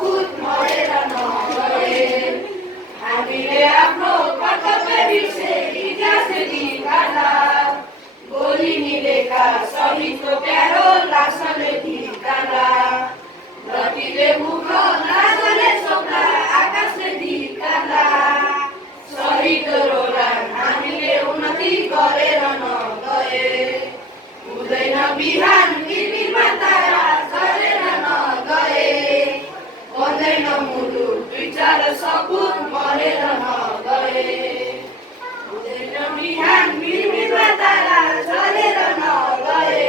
सपुत मरेर नगए हामीले आफ्नो कर्तव्य बिर्से इतिहासले धिक्कार्दा गोली मिलेका शहीदको प्यारो लासले धिक्कार्दा धरतीले मुख नाचले सोक्दा आकाशले धिक्कार्दा शहीद रोलान हामीले उन्नति गरेर नगए हुँदैन बिहान पृथ्वीमा तारा झरेर नगए बन्दैन मुलुक दुई चार सपुत मरेर नगए हुँदैन बिहान पृथ्वीमा तारा झरेर नगए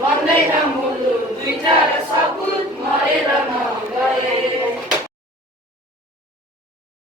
बन्दैन मुलुक दुई चार सपुत